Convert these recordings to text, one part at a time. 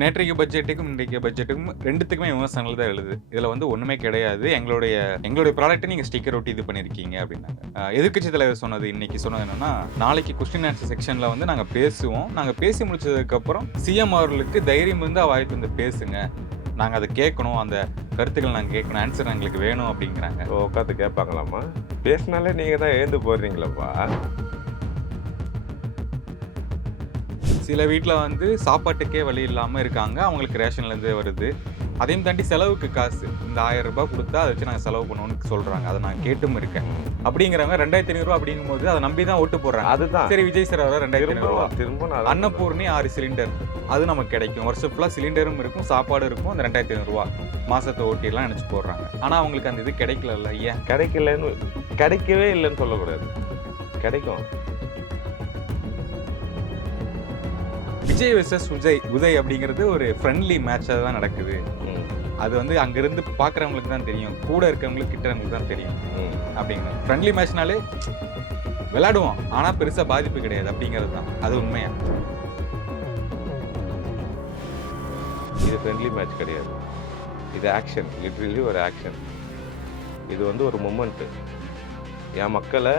நேற்றைய பட்ஜெட்டுக்கும், இன்றைய பட்ஜெட்டுக்கும் 2த்துக்குமே விமர்சனங்கள் தான் எழுது. இதுல வந்து ஒண்ணுமே கிடையாது. எங்களுடைய ப்ராடக்ட்ட நீங்க ஸ்டிக்கர் ஒட்டி இது பண்ணியிருக்கீங்க அப்டின்னாங்க. எதிர்க்கட்சி தலைவர் சொன்னது இன்னைக்கு சொன்னது என்னன்னா, நாளைக்கு கொஸ்டின் ஆன்சர் செக்ஷன்ல வந்து நாங்க பேசுவோம். நாங்க பேசி முடிச்சதுக்கப்புறம் சிஎம் அவர்களுக்கு தைரியம் இருந்தா வாய் தொறந்து பேசுங்க. நாங்க அத கேட்கணும். அந்த கருத்துக்கள் நாங்க கேட்கணும். ஆன்சர் எங்களுக்கு வேணும் அப்டிங்கிறாங்க. உட்காந்து கேட்பாங்களாம்மா? பேசினாலே நீங்க தான் எழுந்து போடுறீங்களப்பா. சில வீட்ல வந்து சாப்பாட்டுக்கே வழி இல்லாம இருக்காங்க. அவங்களுக்கு ரேஷன்லேருந்தே வருது. அதையும் தாண்டி செலவுக்கு காசு. இந்த ரூ. 1000 குடுத்தா அத வச்சு நாங்க செலவு பண்ணுவோம்னு சொல்றாங்க. அத நான் கேட்டும் இருக்கேன். அப்படிங்கிறவங்க ரூ. 2500 அப்படிங்கும்போது அத நம்பி தான் ஓட்டு போடுறாங்க. அதுதான். சரி விஜய் சார் வர ரூ. 2500 திரும்ப நான் அன்னபூர்ணி 6 சிலிண்டர். அது நமக்கு கிடைக்கும். வருஷம் ஃபுல்லா சிலிண்டரும் இருக்கும், சாப்பாடும் இருக்கும். அந்த ரூ. 2500 மாசத்த ஓட்டிலாம் நெனச்சு போடுறாங்க. ஆனா அவங்களுக்கு அந்த இது கிடைக்கலல்ல. ஏன்? கிடைக்கவே இல்லைன்னு சொல்லக்கூடாது. கிடைக்கும். விஜய் வெர்சஸ் உதய் அப்படிங்கிறது ஒரு ஃப்ரெண்ட்லி மேட்சா தான் நடக்குது. அது வந்து அங்கிருந்து பார்க்குறவங்களுக்கு தான் தெரியும். கூட இருக்கவங்களுக்கு கிட்ட இருக்கவங்களுக்கு தான் தெரியும். அப்படிங்கிறது ஃப்ரெண்ட்லி மேட்ச்னாலே விளையாடுவோம். ஆனா பெருசா பாதிப்பு கிடையாது அப்படிங்கிறது தான். அது உண்மையா? இது ஃப்ரெண்ட்லி மேட்ச் கிடையாது. இது ஆக்ஷன். லிட்ரலி ஒரு ஆக்ஷன். இது வந்து ஒரு மொமெண்ட்டு. என் மக்களை,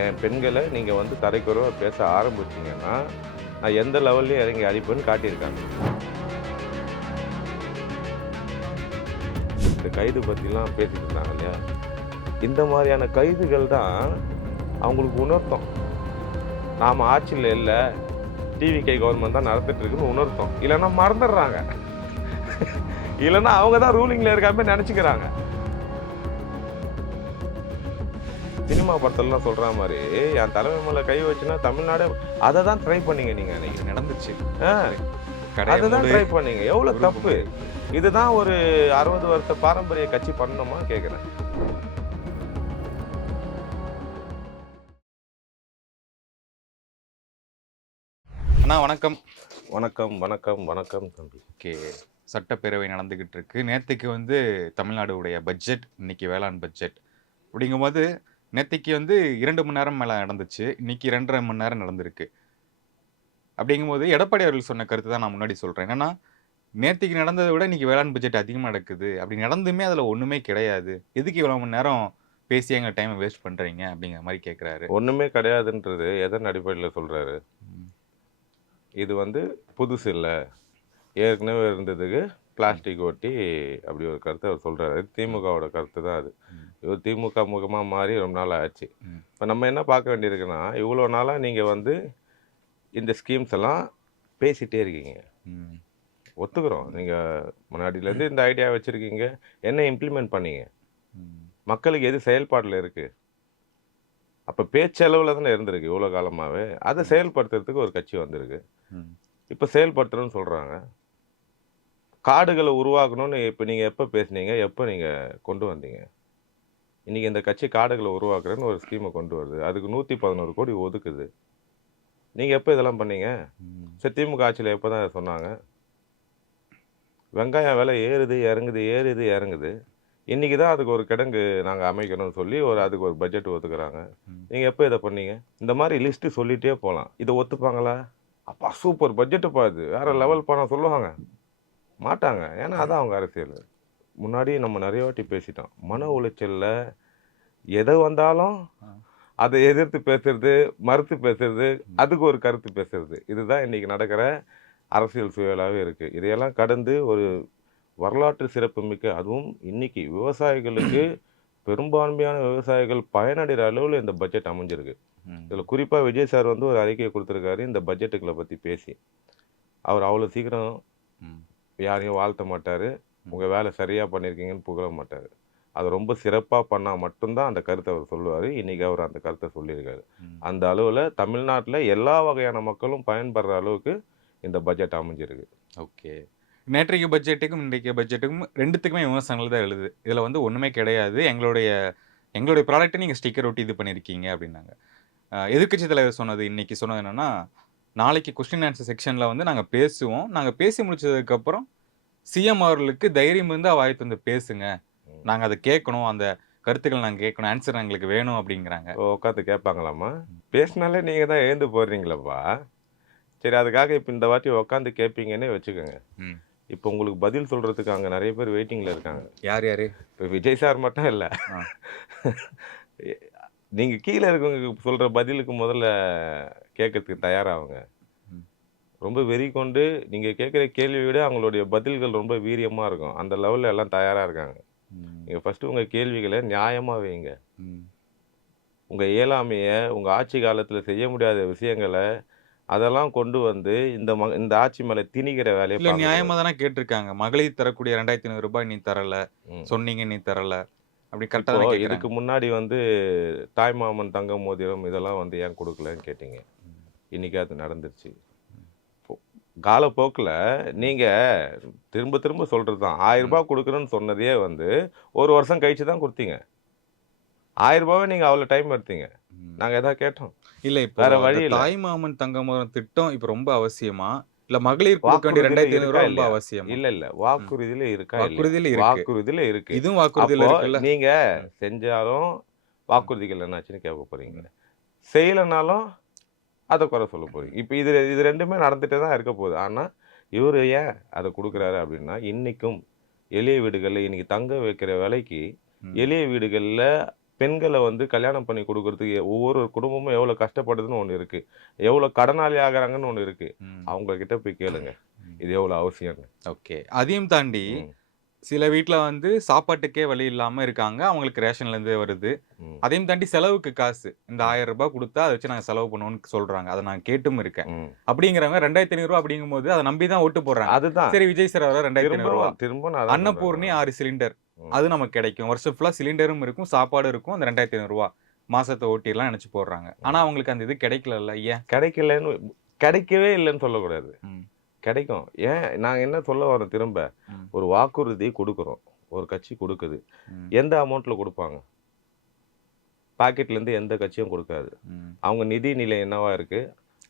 என் பெண்களை நீங்கள் வந்து தரைக்குறவா பேச ஆரம்பிச்சிங்கன்னா நான் எந்த லெவல்லையும் இறங்கி அடிப்பேன்னு காட்டியிருக்காங்க. இந்த கைது பற்றிலாம் பேசிட்டு இருந்தாங்க இல்லையா? இந்த மாதிரியான கைதுகள் தான் அவங்களுக்கு உணர்த்தம். நாம் ஆட்சியில் இல்லை, டிவிகே கவர்மெண்ட் தான் நடத்திட்டு இருக்குன்னு உணர்த்தம். இல்லைன்னா மறந்துடுறாங்க. இல்லைன்னா அவங்க தான் ரூலிங்கில் இருக்காம நினச்சிக்கிறாங்க. சினிமா படத்துலலாம் சொல்ற மாதிரி என் தலைமை மேல கை வச்சுன்னா தமிழ்நாடு அதை தான் ட்ரை பண்ணீங்க. நீங்க நடந்துச்சு. அதுதான் ட்ரை பண்ணீங்க. எவ்வளவு தப்பு. இதுதான் ஒரு 60 வருஷ பாரம்பரிய கட்சி பண்ணணுமா கேட்குறேன். அண்ணா வணக்கம். வணக்கம் வணக்கம் வணக்கம் தம்பி. ஓகே, சட்டப்பேரவை நடந்துகிட்டு இருக்கு. நேற்றுக்கு வந்து தமிழ்நாடுடைய பட்ஜெட், இன்னைக்கு வேளாண் பட்ஜெட் அப்படிங்கும்போது நேற்றுக்கு வந்து 2 மணி நேரம் மேலே நடந்துச்சு. இன்னைக்கு 2.5 மணி நேரம் நடந்திருக்கு. அப்படிங்கும்போது எடப்பாடி அவர்கள் சொன்ன கருத்து தான் நான் முன்னாடி சொல்கிறேன். என்னன்னா, நேற்றுக்கு நடந்ததை விட இன்னைக்கு வேளாண் பட்ஜெட் அதிகமாக நடக்குது. அப்படி நடந்துமே அதில் ஒன்றுமே கிடையாது. எதுக்கு இவ்வளோ மணி நேரம் பேசி எங்கள் டைமை வேஸ்ட் பண்ணுறீங்க அப்படிங்கிற மாதிரி கேட்குறாரு. ஒன்றுமே கிடையாதுன்றது எதன் அடிப்படையில் சொல்கிறாரு? இது வந்து புதுசு இல்லை, ஏற்கனவே இருந்ததுக்கு பிளாஸ்டிக் ஒட்டி அப்படி ஒரு கருத்தை அவர் சொல்கிறாரு. திமுகவோட கருத்து தான் அது. இவர் திமுக முகமாக மாறி ரொம்ப நாள் ஆச்சு. இப்போ நம்ம என்ன பார்க்க வேண்டியிருக்குன்னா, இவ்வளோ நாளாக நீங்கள் வந்து இந்த ஸ்கீம்ஸ் எல்லாம் பேசிகிட்டே இருக்கீங்க. ஒத்துக்கிறோம். நீங்கள் முன்னாடியிலேருந்து இந்த ஐடியா வச்சுருக்கீங்க. என்ன இம்ப்ளிமெண்ட் பண்ணீங்க? மக்களுக்கு எது செயல்பாட்டில் இருக்குது? அப்போ பேச்சளவில் தானே இருந்திருக்கு இவ்வளோ காலமாகவே. அதை செயல்படுத்துறதுக்கு ஒரு கட்சி வந்திருக்கு. இப்போ செயல்படுத்துறோன்னு சொல்கிறாங்க. காடுகளை உருவாக்கணும்னு இப்போ நீங்கள் எப்போ பேசுனீங்க? எப்போ நீங்கள் கொண்டு வந்தீங்க? இன்றைக்கி இந்த கட்சி காடுகளை உருவாக்குறேன்னு ஒரு ஸ்கீமை கொண்டு வருது. அதுக்கு 111 கோடி ஒதுக்குது. நீங்கள் எப்போ இதெல்லாம் பண்ணீங்க? சரி, திமுக ஆட்சியில் எப்போ தான் சொன்னாங்க? வெங்காயம் விலை ஏறுது இறங்குது, ஏறுது இறங்குது. இன்றைக்கி தான் அதுக்கு ஒரு கிடங்கு நாங்கள் அமைக்கணும்னு சொல்லி அதுக்கு ஒரு பட்ஜெட் ஒத்துக்கிறாங்க. நீங்கள் எப்போ இதை பண்ணீங்க? இந்த மாதிரி லிஸ்ட்டு சொல்லிகிட்டே போகலாம். இதை ஒத்துப்பாங்களா? அப்பா சூப்பர் பட்ஜெட்டுப்பா, இது வேறு லெவல் பணம் சொல்லுவாங்க. மாட்டாங்க. ஏன்னா அதான் அவங்க அரசியல். முன்னாடி நம்ம நிறைய வாட்டி பேசிட்டோம். மன உளைச்சலில் எதை வந்தாலும் அதை எதிர்த்து பேசுறது, மறுத்து பேசுறது, அதுக்கு ஒரு கருத்து பேசுறது, இதுதான் இன்றைக்கி நடக்கிற அரசியல் சூழலாகவே இருக்குது. இதையெல்லாம் கடந்து ஒரு வரலாற்று சிறப்பு மிக்க, அதுவும் இன்றைக்கி விவசாயிகளுக்கு பெரும்பான்மையான விவசாயிகள் பயனடைகிற அளவில் இந்த பட்ஜெட் அமைஞ்சிருக்கு. இதில் குறிப்பாக விஜய் சார் வந்து ஒரு அறிக்கையை கொடுத்துருக்காரு இந்த பட்ஜெட்டுகளை பற்றி பேசி. அவர் அவ்வளோ சீக்கிரம் யாரையும் வாழ்த்த மாட்டார், உங்கள் வேலை சரியாக பண்ணியிருக்கீங்கன்னு புகழ மாட்டார். அது ரொம்ப சிறப்பாக பண்ணால் மட்டும்தான் அந்த கருத்தை அவர் சொல்லுவார். இன்றைக்கி அவர் அந்த கருத்தை சொல்லியிருக்காரு. அந்த அளவில் தமிழ்நாட்டில் எல்லா வகையான மக்களும் பயன்படுற அளவுக்கு இந்த பட்ஜெட் அமைஞ்சிருக்கு. ஓகே, நேற்றைய பட்ஜெட்டுக்கும் இன்றைய பட்ஜெட்டுக்கும் 2த்துக்குமே விமர்சனங்கள் தான் எழுது. இதில் வந்து ஒன்றுமே கிடையாது. எங்களுடைய ப்ராடக்ட்டை நீங்கள் ஸ்டிக்கர் ஒட்டி இது பண்ணியிருக்கீங்க அப்படின்னாங்க. எதிர்க்கட்சி தலைவர் சொன்னது இன்னைக்கு சொன்னது என்னன்னா, நாளைக்கு கொஸ்டின் ஆன்சர் செக்ஷனில் வந்து நாங்கள் பேசுவோம். நாங்கள் பேசி முடிச்சதுக்கப்புறம் சிஎம் அவர்களுக்கு தைரியம் இருந்தால் வாய் தொறந்து பேசுங்க. நாங்கள் அதை கேட்கணும். அந்த கருத்துக்கள் நாங்கள் கேட்கணும். ஆன்சர் எங்களுக்கு வேணும் அப்படிங்கிறாங்க. உட்காந்து கேட்பாங்களாம்மா? பேசினாலே நீங்கள் தான் எழுந்து போடுறீங்களப்பா. சரி அதுக்காக இப்போ இந்த வாட்டி உட்காந்து கேட்பீங்கன்னே வச்சுக்கோங்க. ம். இப்போ உங்களுக்கு பதில் சொல்றதுக்கு அங்கே நிறைய பேர் வெயிட்டிங்கில் இருக்காங்க. யார் யாரு? இப்போ விஜய் சார் மட்டும் இல்லை, ஆ. நீங்கள் கீழே இருக்கவங்க சொல்கிற பதிலுக்கு முதல்ல கேட்கறதுக்கு தயாராகுங்க. ம். ரொம்ப வெறி கொண்டு நீங்கள் கேட்குற கேள்வியை விட அவங்களுடைய பதில்கள் ரொம்ப வீரியமாக இருக்கும். அந்த லெவலில் எல்லாம் தயாராக இருக்காங்க. ம். நீங்கள் ஃபஸ்ட்டு உங்கள் கேள்விகளை நியாயமாக வைங்க. ம். உங்கள் இயலாமையை, உங்கள் ஆட்சி காலத்தில் செய்ய முடியாத விஷயங்களை அதெல்லாம் கொண்டு வந்து இந்த ஆட்சி மேலே திணிக்கிற வேலையை இல்ல பார்க்கக்கூடாது. நியாயமா தானே கேட்டிருக்காங்க. மகளிர் தரக்கூடிய 2500 ரூபாய் நீ தரல. ம். சொன்னீங்க நீ தரல. அப்படி கரெக்டா இப்போ தானே இதுக்கு கேட்குறாங்க. முன்னாடி வந்து தாய்மாமன் தங்க மோதிரம் இதெல்லாம் வந்து ஏன் கொடுக்கலன்னு கேட்டீங்க. இன்னைக்கு அது நடந்துருச்சு. இப்போ காலப்போக்கில் நீங்கள் திரும்ப திரும்ப சொல்கிறது தான். 1000 ரூபாய் கொடுக்குறேன்னு சொன்னதையே வந்து 1 வருஷம் கழிச்சு தான் கொடுத்தீங்க. 1000 ரூபாவே நீங்கள் அவ்வளோ டைம் எடுத்தீங்க. ம். நாங்கள் எதாவது கேட்டோம்? இல்ல இப்போ வேற அந்த வழி இல்லை. தாய்மாமன் தங்கமகன் திட்டம் இப்ப ரொம்ப அவசியமா? இல்ல மகளிர் கொடுக்க வேண்டிய வாக்குறுதியில 2500 இருக்கா ரூபாய் ரொம்ப இல்லையா? அவசியமா? இல்ல இல்ல வாக்குறுதியில இருக்கா இல்லையா? வாக்குறுதியில இருக்கு. வாக்குறுதியில இருக்கு. இதுவும் வாக்குறுதியில அப்போ இருக்குல்ல? நீங்க ம். செஞ்சாலும் வாக்குறுதிகள் என்னாச்சுன்னு கேட்க போறீங்க. செய்யலைனாலும் அதை குறை சொல்ல போறீங்க. இப்போ இது ரெண்டுமே நடந்துட்டே தான் இருக்க போகுது. ஆனா இவரு ஏன் அதை கொடுக்குறாரு அப்படின்னா, இன்னைக்கும் எளிய வீடுகளில் இன்னைக்கு தங்க வைக்கிற விலைக்கு ம். எளிய வீடுகளில் பெண்களை வந்து கல்யாணம் பண்ணி கொடுக்கறதுக்கு ஒவ்வொரு குடும்பமும் எவ்வளோ கஷ்டப்படுதுன்னு ஒன்று இருக்கு. எவ்வளோ கடனாளி ஆகுறாங்கன்னு ஒன்று இருக்கு. ம். அவங்க கிட்ட போய் கேளுங்க. ம். இது எவ்வளோ அவசியம்னு. ஓகே. அதையும் தாண்டி ம். சில வீட்ல வந்து சாப்பாட்டுக்கே வழி இல்லாம இருக்காங்க. அவங்களுக்கு ரேஷன்ல இருந்து வருது. ம். அதையும் தாண்டி செலவுக்கு காசு. இந்த ம். 1000 ரூபாய் குடுத்தா அத வச்சு நாங்க செலவு பண்ணுவோம்னு சொல்றாங்க. அத நான் கேட்டும் இருக்கேன். ம். அப்படிங்கிறவங்க 2500 ரூபாய் அப்படிங்கும்போது அத நம்பி தான் ஓட்டு போடுறாங்க. அதுதான். சரி விஜய் சார் வர 2500 ரூபாய். திரும்ப நான் அதான் அன்னபூர்ணி சொல்றேன். 6 சிலிண்டர். ம். அது நமக்கு கிடைக்கும். வருஷம் ஃபுல்லா சிலிண்டரும் இருக்கும், சாப்பாடும் இருக்கும். அந்த 2500 ரூபாய் மாசத்த ஓட்டிடலாம் நெனச்சு போடுறாங்க. ஆனா அவங்களுக்கு அந்த இது கிடைக்கலல்ல. ஏன்? கிடைக்கலன்னு கிடைக்கவே இல்லைன்னு சொல்லக்கூடாது. ம். கிடைக்கும். ஏன் நாங்க என்ன சொல்ல வரோம் திரும்ப, ம். ஒரு வாக்குறுதி குடுக்குறோம். ஒரு கட்சி குடுக்குது. ம். எந்த அமௌண்ட்ல குடுப்பாங்க? பாக்கெட்லேருந்து எந்த கட்சியும் குடுக்காது. ம். அவங்க நிதி நிலை என்னவா இருக்கு?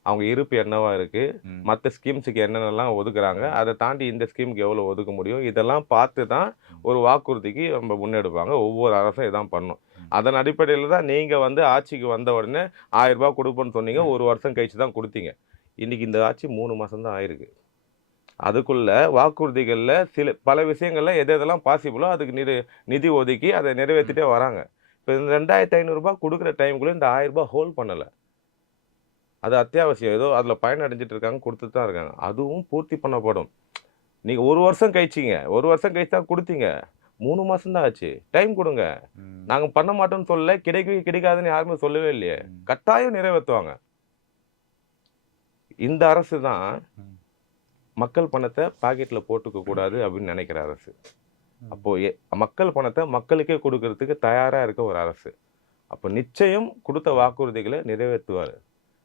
அவங்க இருப்பு என்னவா இருக்கு? ம். மத்த ஸ்கீம்ஸுக்கு என்னென்னலாம் ஒதுக்குறாங்க? அத தாண்டி இந்த ஸ்கீமுக்கு எவ்வளோ ஒதுக்க முடியும்? இதெல்லாம் பார்த்து தான் ஒரு வாக்குறுதிக்கு நம்ம முன்னெடுப்பாங்க. ஒவ்வொரு அரசும் இதான் பண்ணும். அதன் அடிப்படையில தான் நீங்க வந்து ஆட்சிக்கு வந்த உடனே ரூ. 1000 குடுப்பேன்னு சொன்னீங்க. 1 வருஷம் கழிச்சு தான் குடுத்தீங்க. இன்னைக்கு இந்த ஆட்சி 3 மாசம் தான் ஆயிருக்கு. அதுக்குள்ள வாக்குறுதிகள்ல பல விஷயங்கள்ல எதெல்லாம் பாசிபிளோ அதுக்கு நிதி ஒதுக்கி அதை நிறைவேத்திட்டே வராங்க. இப்போ இந்த ரூ. 2500 குடுக்குற டைம்குள்ள இந்த ரூ. 1000 ஹோல்ட் பண்ணல. அது அத்தியாவசியம். ஏதோ அதில் பயனடைஞ்சிட்டு இருக்காங்க, குடுத்துட்டு தான் இருக்காங்க. அதுவும் பூர்த்தி பண்ணப்படும். நீங்க 1 வருஷம் கழிச்சீங்க. 1 வருஷம் கழிச்சு தான் குடுத்தீங்க. 3 மாசம் தான் ஆச்சு. டைம் குடுங்க. ம். நாங்க பண்ண மாட்டோம்னு சொல்லல. கிடைக்காதுன்னு யாருமே சொல்லவே இல்லையே. ம். கட்டாயம் நிறைவேத்துவாங்க. இந்த அரசு தான் ம். மக்கள் பணத்தை பாக்கெட்ல போட்டுக்க கூடாது அப்படின்னு நினைக்கிற அரசு. அப்போ மக்கள் பணத்தை மக்களுக்கே கொடுக்கறதுக்கு தயாரா இருக்க ஒரு அரசு. அப்போ நிச்சயம் கொடுத்த வாக்குறுதிகளை நிறைவேற்றுவாரு.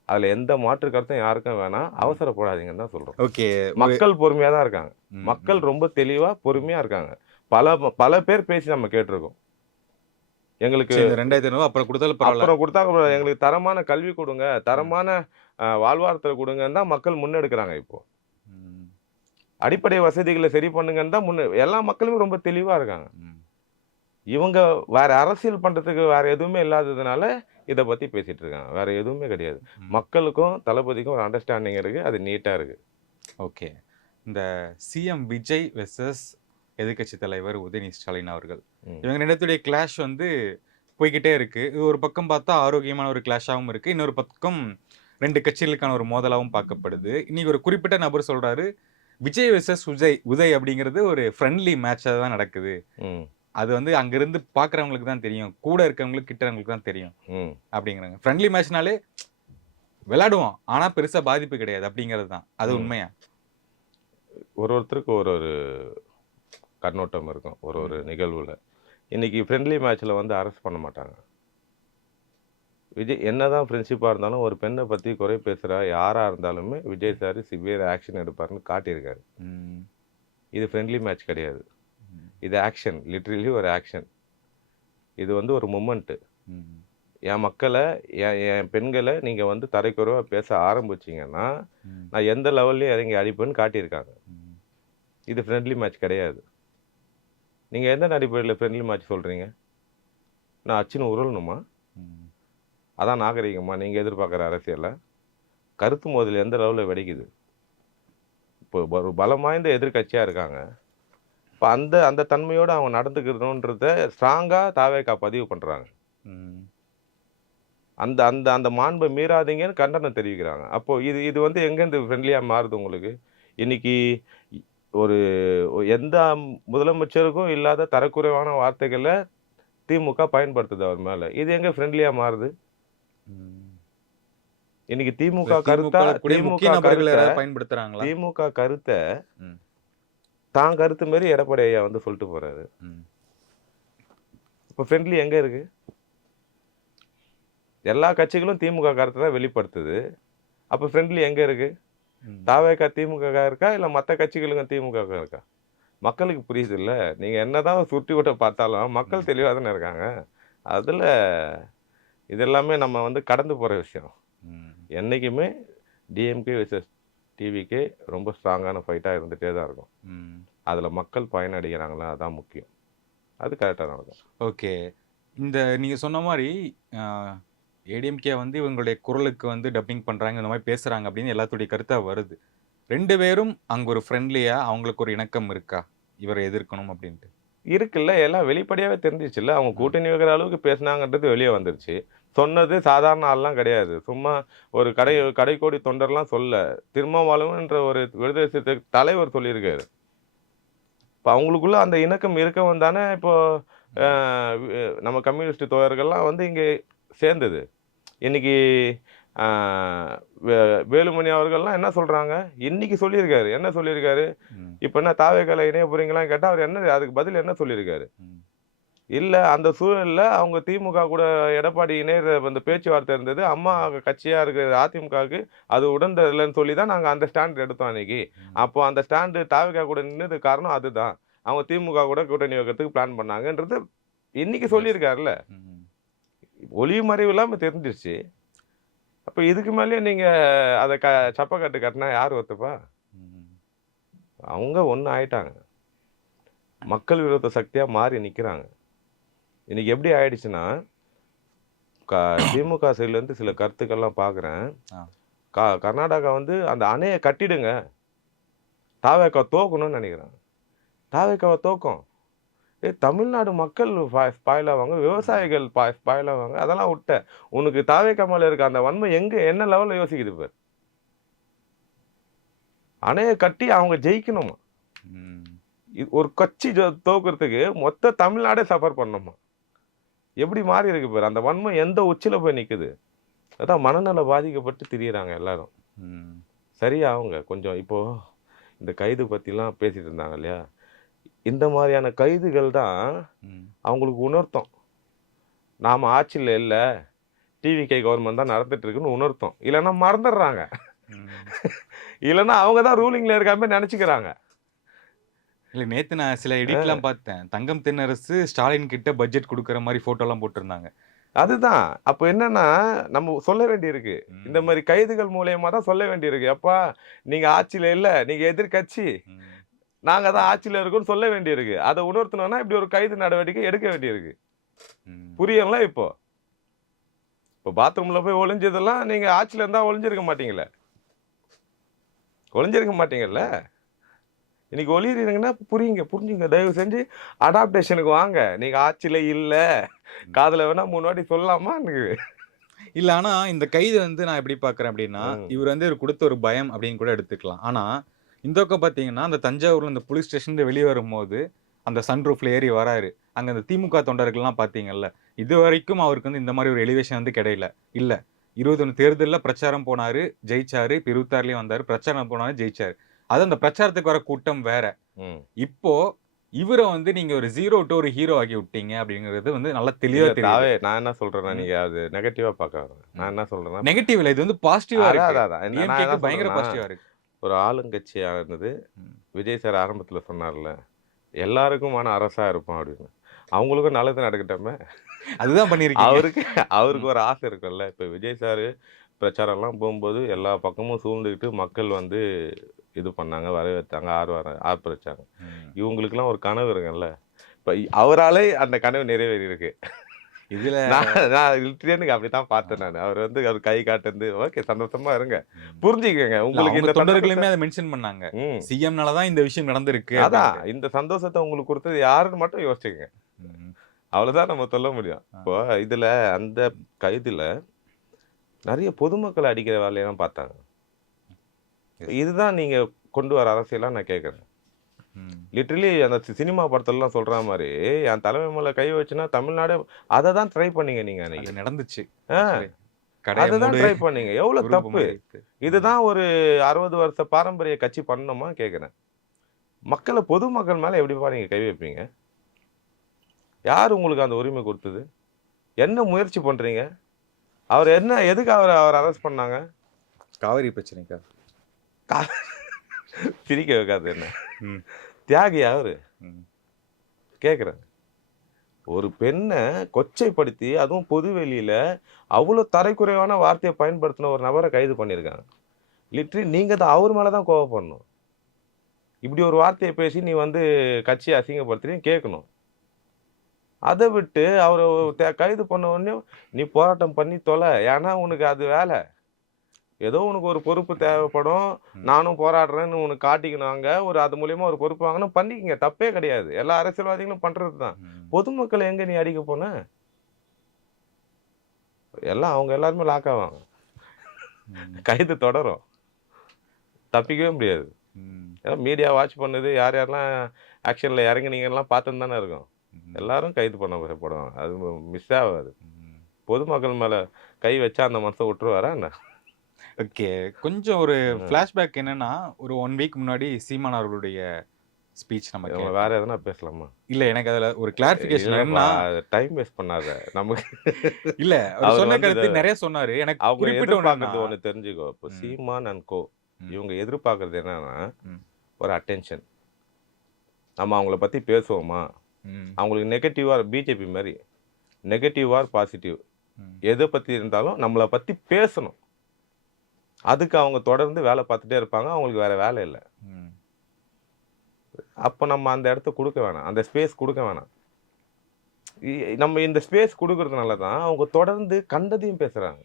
அதுல எந்த மாற்று கருத்தும் யாருக்கும் வேணாம். அவசரப்படாதீங்கன்னு தான் சொல்றோம். ஓகே. மக்கள் பொறுமையா தான் இருக்காங்க. ம். மக்கள் ரொம்ப தெளிவா பொறுமையா இருக்காங்க. பல பேர் பேசி நம்ம கேட்டிருக்கோம். எங்களுக்கு சரி, இந்த 2500 ரூபாய் அப்புறம் குடுத்தாலும் பரவால்ல. அப்புறம் கொடுத்தா எங்களுக்கு தரமான கல்வி கொடுங்க, தரமான வாழ்வாதாரத்தை கொடுங்கன்னு தான் மக்கள் முன்னெடுக்கிறாங்க இப்போ. ம். அடிப்படை வசதிகளை சரி பண்ணுங்கன்னு தான் எல்லா மக்களுமே ரொம்ப தெளிவா இருக்காங்க. ம். இவங்க வேற அரசியல் பண்றதுக்கு வேற எதுவுமே இல்லாததுனால இத பத்தி பேசிட்டு இருக்காங்க. வேற எதுவுமே கிடையாது. ம். மக்களுக்கும் தளபதிக்கும் ஒரு அண்டர்ஸ்டாண்டிங் இருக்கு. அது நீட்டா இருக்கு. ஓகே. இந்த சிஎம் விஜய் வெர்சஸ் எதிர்க்கட்சி தலைவர் உதயநிதி ஸ்டாலின் அவர்கள். ம். இவங்க 2 பேருடைய கிளாஷ் வந்து போய்க்கிட்டே இருக்கு. இது ஒரு பக்கம் பார்த்தா ஆரோக்கியமான ஒரு கிளாஷாவும் இருக்கு. இன்னொரு பக்கம் 2 கட்சிகளுக்கான ஒரு மோதலாவும் பார்க்கப்படுது. இன்னைக்கு ஒரு குறிப்பிட்ட நபர் சொல்றாரு, விஜய் வெர்சஸ் உதய் அப்படிங்கிறது ஒரு ஃப்ரெண்ட்லி மேட்சா தான் நடக்குது. ம். அது வந்து அங்கிருந்து பார்க்குறவங்களுக்கு தான் தெரியும். கூட இருக்கவங்களுக்கு, கிட்ட இருக்கவங்களுக்கு தான் தெரியும் ம். அப்படிங்கிறாங்க. ஃப்ரெண்ட்லி மேட்ச்னாலே விளையாடுவோம். ஆனா பெருசா பாதிப்பு கிடையாது அப்படிங்கிறது தான். அது ம். உண்மையா? ஒருத்தருக்கு ஒரு கண்ணோட்டம் இருக்கும். ஒரு நிகழ்வுல. இன்னைக்கு ஃப்ரெண்ட்லி மேட்ச்ல வந்து அரெஸ்ட் பண்ண மாட்டாங்க. விஜய் என்னதான் ஃப்ரெண்ட்ஷிப்பா இருந்தாலும் ஒரு பெண்ணை பத்தி குறை பேசுற யாரா இருந்தாலுமே விஜய் சார் சிவியர் ஆக்ஷன் எடுப்பாருன்னு காட்டியிருக்காரு. ம். இது ஃப்ரெண்ட்லி மேட்ச் கிடையாது. ம். இது ஆக்ஷன். லிட்ரலி ஒரு ஆக்ஷன். இது வந்து ஒரு மொமெண்ட். ம். என் மக்களை என் பெண்களை நீங்க வந்து தரைக்குறைவா பேச ஆரம்பிச்சீங்கன்னா ம். நான் எந்த லெவல்லையும் இறங்கி அடிப்பேன்னு காட்டியிருக்காங்க. ம். இது ஃப்ரெண்ட்லி மேட்ச் கிடையாது. நீங்க எந்த அடிப்படையில் ஃப்ரெண்ட்லி மேட்ச் சொல்றீங்க? நான் அச்சுன்னு உருளணுமா? ம். அதான் நாகரிகமா நீங்க எதிர்பார்க்குற அரசியலை? கருத்து மோதல் எந்த லெவலில் வெடிக்குது. இப்போ ஒரு பலம் வாய்ந்த எதிர்க்கட்சியாக இருக்காங்க. இப்போ அந்த அந்த தன்மையோடு அவங்க நடந்துக்கணுன்றத ஸ்ட்ராங்காக தாவேகா பதிவு பண்ணுறாங்க. ம். அந்த அந்த அந்த மாண்பை மீறாதீங்கன்னு கண்டனம் தெரிவிக்கிறாங்க. அப்போ இது இது வந்து எங்கேருந்து ஃப்ரெண்ட்லியாக மாறுது உங்களுக்கு? இன்னைக்கு இ- ஒரு எந்த முதலமைச்சருக்கும் இல்லாத தரக்குறைவான வார்த்தைகளை திமுக பயன்படுத்துது அவர் மேல. இது எங்க ஃப்ரெண்ட்லியா மாறுது? ம். இன்னைக்கு இல்ல திமுக கருத்தா திமுக கூடிய முக்கிய திமுக நபர்கள் கருத்த யாராவது பயன்படுத்துறாங்களா? திமுக கருத்த ம். தான் கருத்து மாரி எடப்பாடி ஐயா வந்து சொல்லிட்டு போறாரு. ம். இப்ப ஃப்ரெண்ட்லி எங்க இருக்கு? எல்லா கட்சிகளும் திமுக கருத்தை தான் வெளிப்படுத்துது. அப்ப ஃப்ரெண்ட்லி எங்க இருக்கு? ம். தாவேகா திமுக இருக்கா? இல்ல மத்த கட்சிகளுங்க திமுக இருக்கா? மக்களுக்கு புரியுதுல்ல. நீங்க என்னதான் சுருட்டி விட்ட பார்த்தாலும் மக்கள் ம். தெளிவா தானே இருக்காங்க. அதுல இது எல்லாமே நம்ம வந்து கடந்து போற விஷயம். ம். என்னைக்குமே டிஎம்கே வெர்சஸ் டிவிகே ரொம்ப ஸ்ட்ராங்கான ஃபைட்டா இருந்துட்டே தான் இருக்கும். ம். அதுல மக்கள் பயனடைகிறாங்களா? அதான் முக்கியம். அது கரெக்டா நடக்கும். ஓகே. இந்த நீங்க சொன்ன மாரி அ ஏடிஎம்கே வந்து இவங்களுடைய குரலுக்கு வந்து டப்பிங் பண்றாங்க, இந்த மாரி பேசுறாங்க அப்படின்னு எல்லாத்துடைய கருத்தா வருது. 2 பேரும் அங்க ஒரு ஃப்ரெண்ட்லியா அவங்களுக்கு ஒரு இணக்கம் இருக்கா? இவர எதிர்க்கணும் அப்படின்ட்டு. இருக்குல்ல, எல்லாம் வெளிப்படையாவே தெரிஞ்சிருச்சுல்ல. அவங்க ம். கூட்டணி வைக்கிற அளவுக்கு பேசுனாங்கன்றது வெளிய வந்துருச்சு. சொன்னது சாதாரண ஆள்லாம் கிடையாது. சும்மா ஒரு கடைக்கோடி தொண்டர்லாம் சொல்லல. திருமாவளவன்ற ஒரு விடுதலை சிறுத்தை தலைவர் சொல்லியிருக்காரு. இப்ப அவங்களுக்குள்ள அந்த இணக்கம் இருக்கவும் தானே இப்போ அ ம். நம்ம கம்யூனிஸ்ட் தோழர்கள்லாம் வந்து இங்க சேர்ந்தது. இன்னைக்கு ஆ வே வேலுமணி அவர்கள்லாம் என்ன சொல்றாங்க? இன்னைக்கு சொல்லியிருக்காரு. என்ன சொல்லியிருக்காரு? ம். இப்ப என்ன தாவேக்கால இணைய போறீங்களான்னு கேட்டா, அவர் என்ன அதுக்கு பதில் என்ன சொல்லியிருக்காரு? ம். இல்ல அந்த சூழல்ல அவங்க திமுக கூட எடப்பாடி இணையற அந்த பேச்சுவார்த்தை இருந்தது. அம்மா கட்சியா இருக்கிற அதிமுகவுக்கு அது உடன்தரலைன்னு சொல்லி தான் நாங்க அந்த ஸ்டாண்ட் எடுத்தோம் அன்னைக்கு. ம். அப்போ அந்த ஸ்டாண்டு தாவேக்கா கூட நின்னதுக்கு காரணம் அதுதான். அவங்க திமுக கூட கூட்டணி வைக்கிறதுக்கு பிளான் பண்ணாங்கன்றது இன்னைக்கு எஸ். சொல்லியிருக்காருல்ல. ம். ஒளிவு மறைவு இல்லாம தெரிஞ்சிருச்சு. அப்ப இதுக்கு மேலயும் நீங்க அத சப்பக்கட்டு கட்டுனா யார் ஒத்துப்பா? ம். அவங்க ஒண்ணு ஆயிட்டாங்க. மக்கள் விரோத சக்தியா மாறி நிக்கிறாங்க. இன்னைக்கு எப்படி ஆயிடுச்சுன்னா, க திமுக சைடுலேருந்து சில கருத்துக்கள்லாம் பார்க்குறேன். ஆ. கர்நாடகா வந்து அந்த அணைய கட்டிடுங்க. தாவேக்கா தோக்கணும்னு நெனைக்கிறாங்க. தாவேக்காவ தோக்கும். தமிழ்நாடு மக்கள் ஸ்பாயில் ஆவாங்க. ம். விவசாயிகள் ஸ்பாயில் ஆவாங்க. அதெல்லாம் உட்டேன். உனக்கு தாவேக்கா மேல இருக்க அந்த வன்மை எங்க என்ன லெவல்ல யோசிக்குது பாரு. அணைய கட்டி அவங்க ஜெயிக்கணுமா. ம். ஒரு கட்சி தோக்குறதுக்கு மொத்த தமிழ்நாடே சஃபர் பண்ணணுமா. எப்படி மாறி இருக்கு பாரு. அந்த வன்மை எந்த உச்சியில போய் நிக்குது. அதான் மனநல பாதிக்கப்பட்டு திரியிறாங்க எல்லாரும். ம். சரியா அவங்க கொஞ்சம் இப்போ இந்த கைது பத்திலாம் பேசிட்டு இருந்தாங்க இல்லையா? இந்த மாரியான கைதுகள் தான் ம். அவங்களுக்கு உணர்த்தும். நாம ஆட்சியில இல்ல. டிவிகே கவர்மெண்ட் தான் நடந்துட்டு இருக்குன்னு உணர்த்தும். இல்லன்னா மறந்துடுறாங்க. ம். இல்லன்னா அவங்க தான் ரூலிங்ல இருக்க மாரி நெனச்சுக்கிறாங்க. இல்ல நேத்து நான் சில எடிட்லாம் பார்த்தேன். தங்கம் தென்னரசு ஸ்டாலின் கிட்ட பட்ஜெட் குடுக்குற மாரி ஃபோட்டோலாம் போட்டிருந்தாங்க. அதுதான். அப்ப என்னன்னா, நம்ம சொல்ல வேண்டியிருக்கு. இந்த ம். மாரி கைதுகள் மூலியமா தான் சொல்ல வேண்டியிருக்கு. "எப்பா நீங்க ஆட்சியில இல்ல. நீங்க எதிர்க்கட்சி. ம். நாங்க தான் ஆட்சியில இருக்கோம்னு" சொல்ல வேண்டியிருக்கு. அத உணர்த்தணும்னா இப்படி ஒரு கைது நடவடிக்கை எடுக்க வேண்டியிருக்கு. ம். புரியும்ல இப்போ? இப்போ பாத்ரூம்ல போய் ஒளிஞ்சதெல்லாம் நீங்க ஆட்சியில இருந்தா ஒளிஞ்சிருக்க மாட்டீங்களே. ஒளிஞ்சிருக்க மாட்டீங்கல்ல. ம். இன்னைக்கு ஒளியிறீங்கன்னா புரிஞ்சுங்க. தயவு செஞ்சு அடாப்டேஷனுக்கு வாங்க. நீங்க ஆட்சியில இல்ல. ம். காதுல வேணா 3 வாட்டி சொல்லலாமா? இல்ல ஆனா இந்த கைது வந்து நான் எப்படி பார்க்குறேன் அப்படின்னா, ம். இவரு வந்து இவரு குடுத்த ஒரு பயம் அப்படின்னு கூட எடுத்துக்கலாம். ஆனா, இந்த பக்கம் பார்த்தீங்கன்னா, அந்த தஞ்சாவூர்ல இந்த போலீஸ் ஸ்டேஷன்ல வெளிய வரும்போது, அந்த சன் ரூஃப்ல ஏறி வராரு. அங்க அந்த திமுக தொண்டர்கள்லாம் பார்த்தீங்கல்ல, இதுவரைக்கும் அவருக்கு வந்து இந்த மாரி ஒரு எலிவேஷன் வந்து கிடையல. இல்ல 21 தேர்தல்ல பிரச்சாரம் போனாரு, ஜெயிச்சாரு. இப்ப 26லயும் வந்தாரு. பிரச்சாரம் போனாரு, ஜெயிச்சாரு. அது அந்த பிரச்சாரத்துக்கு வர கூட்டம் வேற. ம். இப்போ இவர வந்து நீங்க ஒரு 0 டூ ஒரு ஹீரோ ஆக்கி விட்டீங்க அப்படிங்கிறது வந்து நல்லா தெளிவா இல்ல தெரியுது. நான் என்ன சொல்றேன்னா, ம். நீங்க அது நெகட்டிவா பார்க்க வேணாம். ம். நான் என்ன சொல்றேன்னா, நெகட்டிவ் இல்ல. இது வந்து பாசிட்டிவா அதான் இருக்கு. அதான் அதான். நான் என்ன டிஎம்கேக்கு பயங்கர சொல்றேன்னா, பாசிட்டிவா இருக்கு. ஒரு ஆளுங்கட்சியானது ம். விஜய் சார் ஆரம்பத்துல சொன்னார்ல, எல்லாருக்குமான அரசா இருப்போம் அப்படின்னு. அவங்களுக்கும் நல்லது நடக்கட்டுமே. அதுதான் பண்ணியிருக்கீங்க. அவருக்கு அவருக்கு ம். ஒரு ஆசை இருக்கும்ல. இப்ப விஜய் சாரு பிரச்சாரம்லாம் போம்போது எல்லா பக்கமும் சூழ்ந்துகிட்டு மக்கள் வந்து இது பண்ணாங்க, வரவேத்தாங்க, ஆர்ப்பரிச்சாங்க. ம். இவங்களுக்கெல்லாம் ஒரு கனவு இருக்குல்ல. இப்ப அவராலே அந்த கனவு நிறைவேறியிருக்கு. இதுல நான் லிட்டரேனுக்கு அப்படித்தான் பார்த்தேன் நான். அவர் வந்து அவர் கை காட்டுறது, ஓகே சந்தோஷமா இருங்க. புரிஞ்சுக்கங்க. இல்ல உங்களுக்கு அவங்க இந்த சந்தோஷத்த தொண்டர்களுமே அத மென்ஷன் பண்ணாங்க. ம். சிஎம்னால தான் இந்த விஷயம் நடந்திருக்கு அதான் அப்படின்ட்டு. இந்த சந்தோஷத்த உங்களுக்கு குடுத்தது யாருன்னு மட்டும் யோசிச்சுக்கங்க. ம். அவ்வளவுதான் நம்ம சொல்ல முடியும். ஆ. இப்போ இதுல அந்த கைதுல நெறைய பொதுமக்கள அடிக்கிற வேலையெல்லாம் பார்த்தாங்க. எஸ். இதுதான் நீங்க கொண்டு வர அரசியலா நான் கேட்கிறேன். ம். லிட்டரலி அந்த சினிமா படத்துலலாம் சொல்ற மாரி, என் தலைமை மேல கை வச்சுனா தமிழ்நாடே அத தான் ட்ரை பண்ணீங்க நீங்க அன்னைக்கு. அது நடந்துச்சு. ஆ ஆக்சுவலி கடைய அத தான் மூடு, ட்ரை பண்ணீங்க. எவ்வளோ உறுப்பு தப்பு. மறித்து. இதுதான் ஒரு 60 வருஷ பாரம்பரிய கட்சி பண்ணணுமா கேட்கிறேன். பொதுமக்கள் மேல எப்படிப்பா நீங்க கை வைப்பீங்க? யார் உங்களுக்கு அந்த உரிமை குடுத்தது? என்ன முயற்சி பண்றீங்க? அவர் என்ன எதுக்கு அவர அரெஸ்ட் பண்ணாங்க? காவிரி பிரச்சனைக்கா? கா சிரிக்க வைக்காது என்ன? ம். தியாகியா அவரு? ம். கேட்கிறேன். ஒரு பெண்ண கொச்சைப்படுத்தி, அதுவும் பொது வெளியில அவ்ளோ தரைக்குறைவான வார்த்தைய பயன்படுத்தின ஒரு நபர கைது பண்ணியிருக்காங்க. லிட்டரலி நீங்க தான் அவர் மேல தான் கோவப்படணும். இப்படி ஒரு வார்த்தைய பேசி நீ வந்து கட்சிய அசிங்கப்படுத்துறீன்னு கேட்கணும். அத விட்டு அவர கைது பண்ண உடனே, நீ போராட்டம் பண்ணி தொல. ஏன்னா உனக்கு அது வேல. ஏதோ உனக்கு ஒரு பொறுப்பு தேவைப்படும். ம். நானும் போராடுறேன்னு உனக்கு காட்டிக்கணும் அங்க. அது மூலியமா ஒரு பொறுப்பு வாங்கணும். பண்ணிக்கங்க. தப்பே கிடையாது. எல்லா அரசியல்வாதிகளும் பண்றது தான். ம். பொதுமக்கள எங்க நீ அடிக்க போன? அவங்க எல்லாருமே லாக் ஆவாங்க. ம். கைது தொடரும். தப்பிக்கவே முடியாது. ம். ஏன்னா மீடியா வாட்ச் பண்ணுது. யார் யாரெல்லாம் ஆக்ஷன்ல இறங்குனீங்கன்னுலாம் பார்த்துன்னு தானே இருக்கோம். ம். எல்லாரும் கைது பண்ணப்படுவாங்க. அது மிஸ் ஆகாது. ம். பொதுமக்கள் மேல கை வச்சா அந்த மனுஷன் விட்டுருவாரா என்ன? ஓகே. கொஞ்சம் ஒரு ம். ஃபிளாஷ்பேக் என்னன்னா, ஒரு 1 வீக் முன்னாடி சீமான் அவர்களுடைய ஸ்பீச் நம்ம வேற கேட்டோம். எதனா பேசலாமா? இல்ல எனக்கு அதுல ஒரு கிளாரிஃபிகேஷன் இல்லப்பா. என்னன்னா, டைம் வேஸ்ட் பண்ணாத. நமக்கு இல்ல அவர் அவர் சொன்ன வந்து கருத்து நெறைய சொன்னாரு. எனக்கு அவங்க குறிப்பிட்ட ஒண்ணுன்னா எதிர்பார்க்கறது ஒண்ணு தெரிஞ்சுக்கோ. இப்போ ம். சீமான் அண்ட் கோ. ம். இவங்க எதிர்பார்க்கறது என்னன்னா, ம். ஒரு அட்டென்ஷன். நம்ம அவங்கள பத்தி பேசுவோமா? ம். அவங்களுக்கு நெகட்டிவா பிஜேபி மாரி. Negative or positive. ம். எத பத்தி இருந்தாலும் நம்மள பத்தி பேசணும். அதுக்கு அவங்க தொடர்ந்து வேலை பார்த்துட்டே இருப்பாங்க. அவங்களுக்கு வேற வேலை இல்ல. ம். அப்ப நம்ம அந்த இடத்த குடுக்க வேணாம். அந்த ஸ்பேஸ் குடுக்க வேணாம். நம்ம இந்த ஸ்பேஸ் குடுக்கறதுனால தான் அவங்க தொடர்ந்து கண்டதையும் பேசுறாங்க.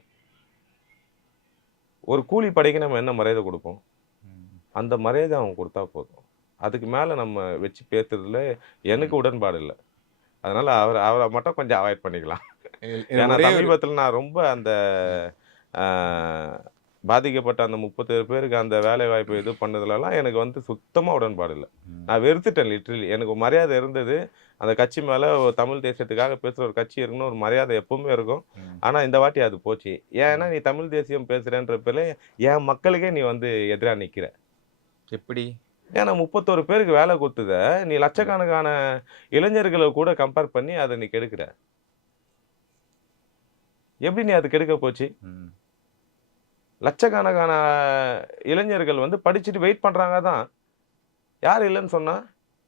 ஒரு கூலி படைக்கு நம்ம என்ன மரியாதை குடுப்போம்? ம். அந்த மரியாதை அவங்க குடுத்தா போதும். அதுக்கு மேல நம்ம வச்சு பேசுறதுல எனக்கு ம். உடன்பாடு இல்ல. அதனால அவர மட்டும் கொஞ்சம் அவாய்ட் பண்ணிக்கலாம். எனக்கு ஏன்னா ஒரே ஒரு சமீபத்தில நான் ரொம்ப அந்த ம். ஆ பாதிக்கப்பட்ட அந்த 37 பேருக்கு அந்த வேலை வாய்ப்பு இது பண்ணதுலலாம் எனக்கு வந்து சுத்தமா உடன்பாடு இல்ல. ம். நான் வெறுத்துட்டேன் லிட்டரலி. எனக்கு மரியாதை இருந்தது. அந்த கட்சி மேல ஒரு தமிழ் தேசியத்துக்காக பேசுற ஒரு கட்சி இருக்குன்னு ஒரு மரியாதை எப்பவுமே இருக்கும். ம். ஆனா இந்த வாட்டி அது போச்சு. ஏன்னா ம். நீ தமிழ் தேசியம் பேசுறேன்ற பேர்ல என் மக்களுக்கே நீ வந்து எதிரா நிக்கிற. எப்படி? ஏன்னா 31 பேருக்கு வேலை குடுத்தத நீ ம். லட்சக்கணக்கான இளைஞர்கள கூட கம்பேர் பண்ணி அத நீ கெடுக்குற. எப்படி நீ அது கெடுக்க போச்சு? ம். லட்சக்கணக்கான இளைஞர்கள் வந்து படிச்சுட்டு வெயிட் பண்றாங்க தான். யார் இல்லன்னு சொன்னா?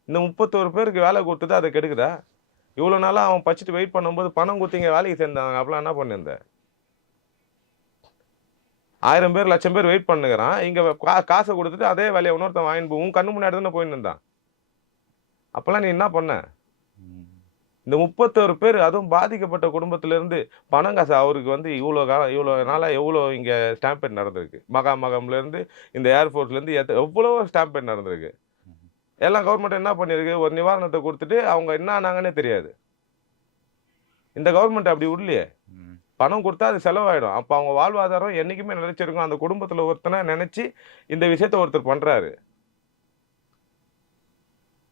இந்த 31 பேருக்கு வேலை குடுத்தது அத கெடுக்குதா? இவ்வளோ நாளா அவன் படிச்சுட்டு வெயிட் பண்ணும்போது பணம் குடுத்து இங்க வேலைக்கு சேர்ந்தாங்க. அப்பலாம் என்ன பண்ணிருந்த? 1000 பேர், 1,00,000 பேர் வெயிட் பண்ணுகிறான். இங்க காச குடுத்துட்டு அதே வேலைய இன்னொருத்தன் வாங்கின்னு உன் கண்ணு முன்னாடி தானே போயின்னு இருந்தான். அப்பலாம் நீ என்ன பண்ண? ம். இந்த 31 பேர் அதுவும் பாதிக்கப்பட்ட குடும்பத்திலிருந்து பணம் காசு அவருக்கு வந்து இவ்வளோ காலம் இவ்வளோ நாளா எவ்வளோ இங்க ஸ்டாம்பேட் நடந்திருக்கு. மகாமகம்லேருந்து இந்த ஏர்ஃபோர்ஸ்லேருந்து எவ்வளவோ ஸ்டாம்பேட் நடந்திருக்கு. ம். எல்லாம் கவர்மெண்ட் என்ன பண்ணியிருக்கு? ஒரு நிவாரணத்த குடுத்துட்டு அவங்க என்ன ஆனாங்கன்னே தெரியாது. இந்த கவர்மெண்ட் அப்படி விடலையே. ம். பணம் குடுத்தா அது செலவாயிடும். அப்ப அவங்க வாழ்வாதாரம் என்னைக்குமே நிலைச்சிருக்கும். அந்த குடும்பத்தில ஒருத்தன நெனச்சு இந்த விஷயத்த ஒருத்தர் பண்றாரு.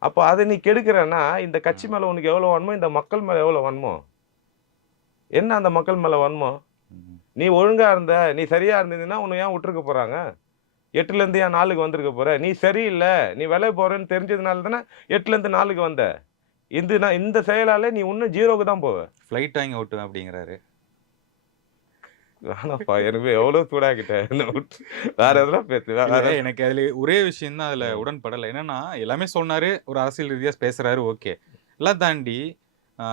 அப்ப அத நீ கெடுக்கிறன்னா, இந்த கட்சி ம். மேல உனக்கு எவ்வளோ வன்மம்? இந்த மக்கள் மேல எவ்வளோ வன்மம்? என்ன அந்த மக்கள் மேல வன்மம்? ம். நீ ஒழுங்கா இருந்த, நீ சரியா இருந்தீன்னா உன்ன ஏன் விட்டுருக்க போறாங்க? 8லேருந்து ஏன் 4க்கு வந்திருக்க போற? நீ சரியில்ல, நீ வெளிய போறன்னு தெரிஞ்சதுனால தானே 8லேருந்து 4க்கு வந்த. இந்த செயலால நீ இன்னும் 0க்கு தான் போவ. ஃப்ளைட் வாங்கி ஓட்டுவேன் அப்படிங்கிறாரு. வேணாம்ப்பா எனக்கு எவ்வளோ சூடாக்கிட்ட. என்ன விட்டு வேற எதுனா பேசு. இல்ல வேற எனக்கு அதுல ஒரே விஷயம் தான் அதுல ம். உடன்படல. என்னன்னா, எல்லாமே சொன்னாரு. ஒரு அரசியல் ரீதியா பேசுறாரு. ஓகே. எல்லாம் தாண்டி ஆ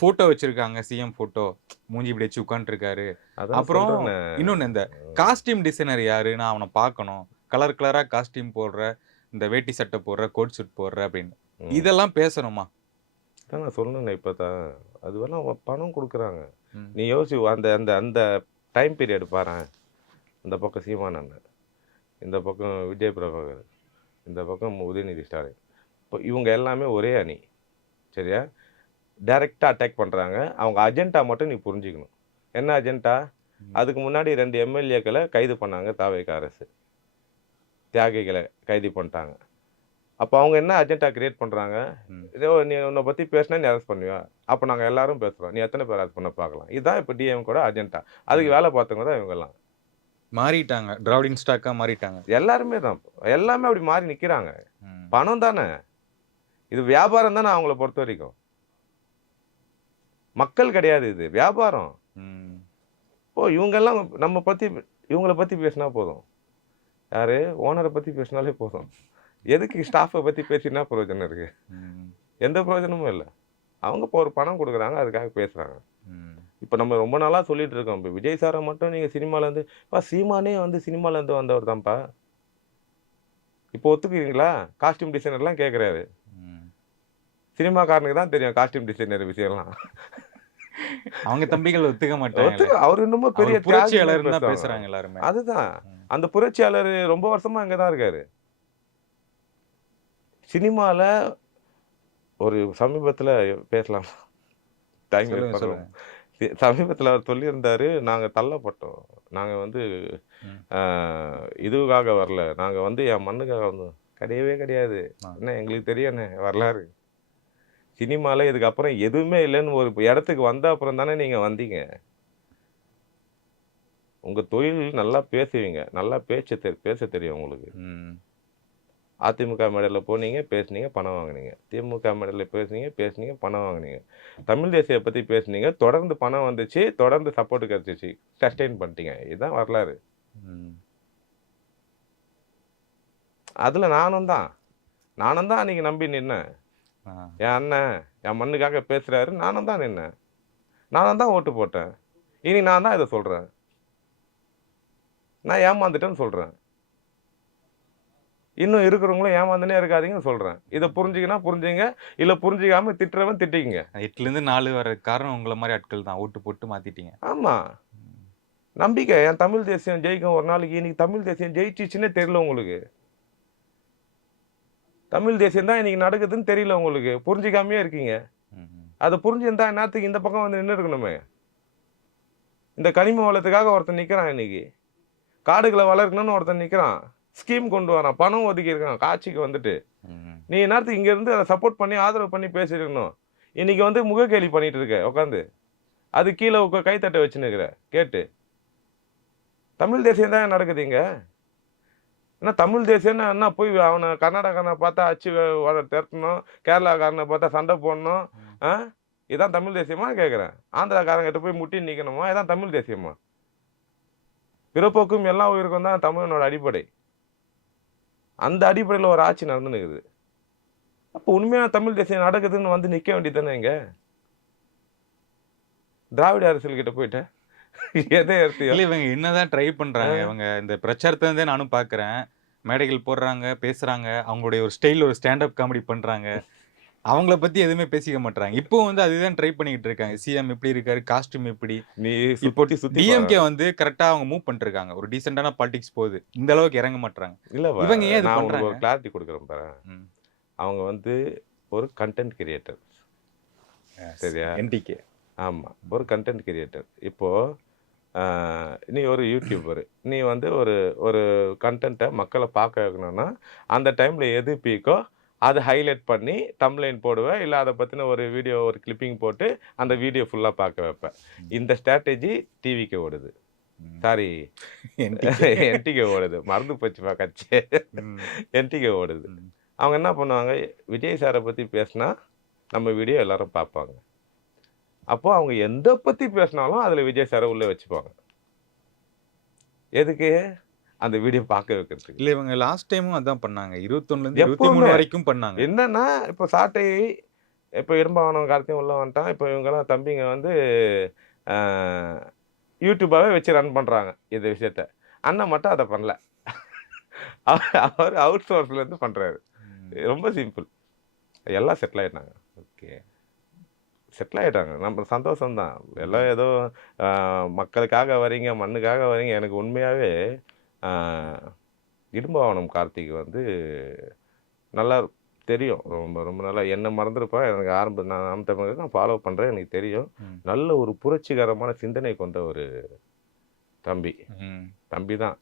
ஃபோட்டோ வச்சிருக்காங்க. CM photo. மூஞ்சி இப்படி வச்சு உட்காந்துருக்காரு. அதான் அப்புறம் சொல்றேனே. இன்னொன்னு இந்த காஸ்டியூம் டிசைனர் யாரு? நான் அவன பார்க்கணும். கலர் கலரா காஸ்டியூம் போடுற, இந்த வேட்டி சட்டை போடுற, கோட் சூட் போடுற அப்படின்னு. ம். இதெல்லாம் பேசணுமா? அதான் நான் சொன்னேனே இப்பதான். அதுவெல்லாம் அவங்க பணம் கொடுக்குறாங்க. ம். நீ யோசி அந்த அந்த அந்த டைம் பீரியட் பாரேன். இந்த பக்கம் சீமான் அண்ணன், இந்த பக்கம் விஜய் பிரபாகர், இந்த பக்கம் உதயநிதி ஸ்டாலின். இப்போ இவங்க எல்லாமே ஒரே அணி. சரியா? டைரக்ட்டா அட்டாக் பண்றாங்க. அவங்க அஜெண்டா மட்டும் நீ புரிஞ்சுக்கணும். என்ன அஜெண்டா? ம். அதுக்கு முன்னாடி 2 எம்எல்ஏக்கள கைது பண்ணாங்க தாவேகா அரசு. தியாகிகள கைது பண்ணிட்டாங்க. அப்போ அவங்க என்ன அஜெண்டா கிரியேட் பண்றாங்க? ம். இதோ நீ உன்ன பத்தி பேசினா நீ அரெஸ்ட் பண்ணுவியா? அப்ப நாங்க எல்லாரும் பேசுறோம். நீ எத்தனை பேர் அரெஸ்ட் பண்ண பார்க்கலாம். இதுதான் இப்ப டிஎம்கோட அஜெண்டா. அதுக்கு ம். வேலை பார்த்தவங்க தான் இவங்கலாம். மாறிட்டாங்க. திராவிடின் ஸ்டாக்கா மாறிட்டாங்க. எல்லாருமே தான். எல்லாமே அப்படி மாறி நிக்கிறாங்க. ம். பணம் தானே. இது வியாபாரம் தானே அவங்கள பொறுத்தவரைக்கும். மக்கள் கிடையாது இது. வியாபாரம். ம். இப்போ இவங்கெல்லாம் இவங்கள பத்தி பேசினா போதும். யாரு? ஓனர பத்தி பேசினாலே போதும். எதுக்கு ஸ்டாஃப பத்தி பேசி என்ன பிரயோஜனம் இருக்கு? ம். எந்த பிரயோஜனமும் இல்ல. அவங்க இப்போ ஒரு பணம் குடுக்குறாங்க. அதுக்காக பேசுறாங்க. ம். இப்ப நம்ம ரொம்ப நாளா சொல்லிட்டு இருக்கோம். இப்ப விஜய் சார மட்டும் நீங்க சினிமாலேருந்து சீமானே வந்து சினிமாலேருந்து வந்தவர் தான்ப்பா. இப்போ ஒத்துக்கிறீங்களா? காஸ்டியூம் டிசைனர்லாம் கேட்குறாரு. ம். சினிமாக்காரனுக்கு தான் தெரியும் காஸ்டியூம் டிசைனர் விஷயம்லாம். அவங்க தம்பிகள் ஒத்துக்க மாட்டாங்கல்ல. அவர் இன்னமும் பெரிய அவர் புரட்சியாளர்னு தியாகி தான் பேசுறாங்க. பேசுறாங்க எல்லாருமே. அதுதான். ம். அந்த புரட்சியாளர் ரொம்ப வருஷமா அங்க தான் இருக்காரு. சினிமால ஒரு சமீபத்தில பேசலாம். டைம் சொல்லுங்க, ஏற்படுறோம். சொல்லுங்க. சமீபத்தில அவர் சொல்லியிருந்தாரு, நாங்க தள்ளப்பட்டோம். நாங்க வந்து ம். அ இதுக்காக வரல. நாங்க வந்து என் மண்ணுக்காக வந்தோம். கிடையவே கிடையாது. ஆ. என்ன எங்களுக்கு தெரியும்ண்ணே வரலாறு. சினிமால இதுக்கப்புறம் எதுவுமே இல்லன்னு ஒரு இடத்துக்கு வந்த அப்புறம் தானே நீங்க வந்தீங்க. உங்க தொழில் நல்லா பேசுவீங்க. நல்லா பேச தெரியும் உங்களுக்கு. ம். அதிமுக மேடையில போனீங்க, பேசுனீங்க, பணம் வாங்குனீங்க. திமுக மேடையில பேசுனீங்க, பணம் வாங்குனீங்க. தமிழ் தேசிய பத்தி பேசுனீங்க, தொடர்ந்து பணம் வந்துச்சு, தொடர்ந்து சப்போர்ட் கிடைச்சுச்சு. சஸ்டெயின் பண்ணிட்டீங்க. இதுதான் வரலாறு. ம். அதுல நானும் தான். நானும் தான் அன்னைக்கு நம்பி நின்னேன். ஆ. என் அண்ணன் என் மண்ணுக்காக பேசுறாரு. நானும் தான் நின்னேன். நானும் தான் ஓட்டு போட்டேன். இனி நான் தான் இத சொல்றேன். நான் ஏமாந்துட்டேன்னு சொல்றேன். இன்னும் இருக்கிறவங்களும் ஏமாந்துனே இருக்காதீங்கன்னு சொல்றேன். இத புரிஞ்சுக்கினா புரிஞ்சுங்க. இல்ல புரிஞ்சுக்காம திட்டுறவன் திட்டிக்கங்க. 8லேருந்து 4 வர்றதுக்கு காரணம் உங்கள மாரி ஆட்கள் தான். ஓட்டு போட்டு மாத்திட்டீங்க. ஆமா. ம். நம்பிக்கை. என் தமிழ் தேசியம் ஜெயிக்கும் ஒரு நாளைக்கு. இன்னைக்கு தமிழ் தேசியம் ஜெயிச்சுச்சுன்னே தெரியல உங்களுக்கு. தமிழ் தேசியம் தான் இன்னைக்கு நடக்குதுன்னு தெரியல உங்களுக்கு. புரிஞ்சுக்காமயே இருக்கீங்க. ம்ஹ்ம். அத புரிஞ்சிருந்தா இந்நேரத்துக்கு இந்த பக்கம் வந்து நின்னு இருக்கணுமே. இந்த கனிம வளத்துக்காக ஒருத்தன் நிக்கிறான் இன்னைக்கு. காடுகள வளர்க்கணும்னு ஒருத்தன் நிக்கிறான். ஸ்கீம் கொண்டு வரான். பணம் ஒதுக்கி இருக்கான். காட்சிக்கு வந்துட்டு. ம். நீ இந்நேரத்துக்கு இங்க இருந்து அத சப்போர்ட் பண்ணி, ஆதரவு பண்ணி பேசியிருக்கணும். இன்னைக்கு வந்து முகக்கேலி பண்ணிட்டு இருக்க உட்காந்து. அது கீழ கைத்தட்ட வச்சுன்னு இருக்கிற கேட்டு. தமிழ் தேசியம் தான் நடக்குது இங்க. என்ன தமிழ் தேசியம்னா என்ன போய் அவன கர்நாடகாரன பார்த்தா அச்சு திரட்டணும். கேரளாக்காரன பார்த்தா சண்டை போடணும். ம். ஆ? இதான் தமிழ் தேசியமா கேட்கிறேன். ஆந்திராக்காரங்கிட்ட போய் முட்டி நிக்கணுமா? இதான் தமிழ் தேசியமா? பிறப்போக்கும் எல்லா உயிருக்கும் தான் தமிழனோட அடிப்படை. அந்த அடிப்படையில ஒரு ஆட்சி நடந்துன்னு இருக்குது. அப்போ உண்மையான தமிழ் தேசியம் நடக்குதுன்னு வந்து நிக்க வேண்டியது தானே இங்க. திராவிட அரசியல் கிட்ட போயிட்ட. எதை எடுத்தியோ? இல்ல இவங்க என்னதான் ட்ரை பண்றாங்க. இவங்க இந்த பிரச்சாரத்துல இருந்தே நானும் பார்க்குறேன். மேடைகள் போடுறாங்க, பேசுறாங்க. அவங்களுடைய ஒரு ஸ்டைல் ஒரு ஸ்டாண்ட் அப் காமெடி பண்றாங்க. அவங்கள பத்தி எதுவுமே பேசிக்க மாட்றாங்க. இப்பவும் வந்து அதுதான் ட்ரை பண்ணிக்கிட்டு இருக்காங்க. சிஎம் எப்படி இருக்காரு? காஸ்டியூம் எப்படி? நீ இப்போ சுத்தி சுத்தி டிஎம்கே வந்து கரெக்ட்டா அவங்க மூவ் பண்ணிட்டுருக்காங்க. ஒரு டீசென்ட்டான பாலிடிக்ஸ் போகுது. இந்த அளவுக்கு இறங்க மாட்றாங்க. இல்லப்பா. இவங்க ஏன் இது நான் உங்களுக்கு பண்றாங்க? ஒரு கிளாரிட்டி குடுக்குறேன் பாரேன். ம். அவங்க வந்து ஒரு கன்டென்ட் கிரியேட்டர். சரியா? என்டிகே. ஆமா. ஒரு கன்டென்ட் கிரியேட்டர். இப்போ ஆ நீ ஒரு யூடியூபர். நீ வந்து ஒரு ஒரு கன்டென்ட்ட மக்கள பார்க்க வைக்கணும்னா, அந்த டைம்ல எது பீக்கோ அத ஹைலைட் பண்ணி தம்ப்லைன் போடுவ. இல்ல அத பத்தின ஒரு வீடியோ ஒரு கிளிப்பிங் போட்டு அந்த வீடியோ ஃபுல்லா பார்க்க வைப்ப. ம். இந்த ஸ்ட்ராட்டஜி டிவிக்கு ஓடுது. ம். Sorry NTK. என்டிகே ஓடுது. மறந்து போச்சுப்பா கட்சி. ம். என்டிகே ஓடுது. ம். அவங்க என்ன பண்ணுவாங்க, விஜய் சார பத்தி பேசினா நம்ம வீடியோ எல்லாரும் பார்ப்பாங்க. அப்போ அவங்க எந்த பத்தி பேசினாலும் அதுல விஜய் சார உள்ள வச்சுப்பாங்க. எதுக்கு? அந்த வீடியோ பார்க்க வைக்கிறதுக்கு. இல்ல இவங்க லாஸ்ட் டைமும் அதான் பண்ணாங்க. 21லேருந்து 23 எப்பவுமே வரைக்கும் பண்ணாங்க. என்னன்னா, இப்போ சாட்டை இப்போ இடும்பாவனம் கார்த்தியும் உள்ள வந்துட்டான். இப்போ இவங்கலாம் தம்பிங்க வந்து ஆ யூடியூபாவே வச்சு ரன் பண்றாங்க இந்த விஷயத்த. அண்ணன் மட்டும் அத பண்ணல. அவர் அவுட் சோர்ஸ்ல இருந்து பண்றாரு. ம். ரொம்ப சிம்பிள். எல்லாம் செட்டில் ஆயிட்டாங்க. ஓகே. செட்டில் ஆயிட்டாங்க. நம்ம சந்தோஷம் தான். எல்லாம் ஏதோ அ மக்களுக்காக வரீங்க, மண்ணுக்காக வரீங்க. எனக்கு உண்மையாவே அ இடும்பாவனம் கார்த்திக் வந்து நல்லா தெரியும். ரொம்ப ரொம்ப நல்லா என்ன மறந்துருப்பான். எனக்கு நான் நாம் தமிழர் நான் ஃபாலோ பண்றேன். எனக்கு தெரியும். ம். நல்ல ஒரு புரட்சிகரமான சிந்தனை கொண்ட ஒரு தம்பி. ம். தம்பி தான்.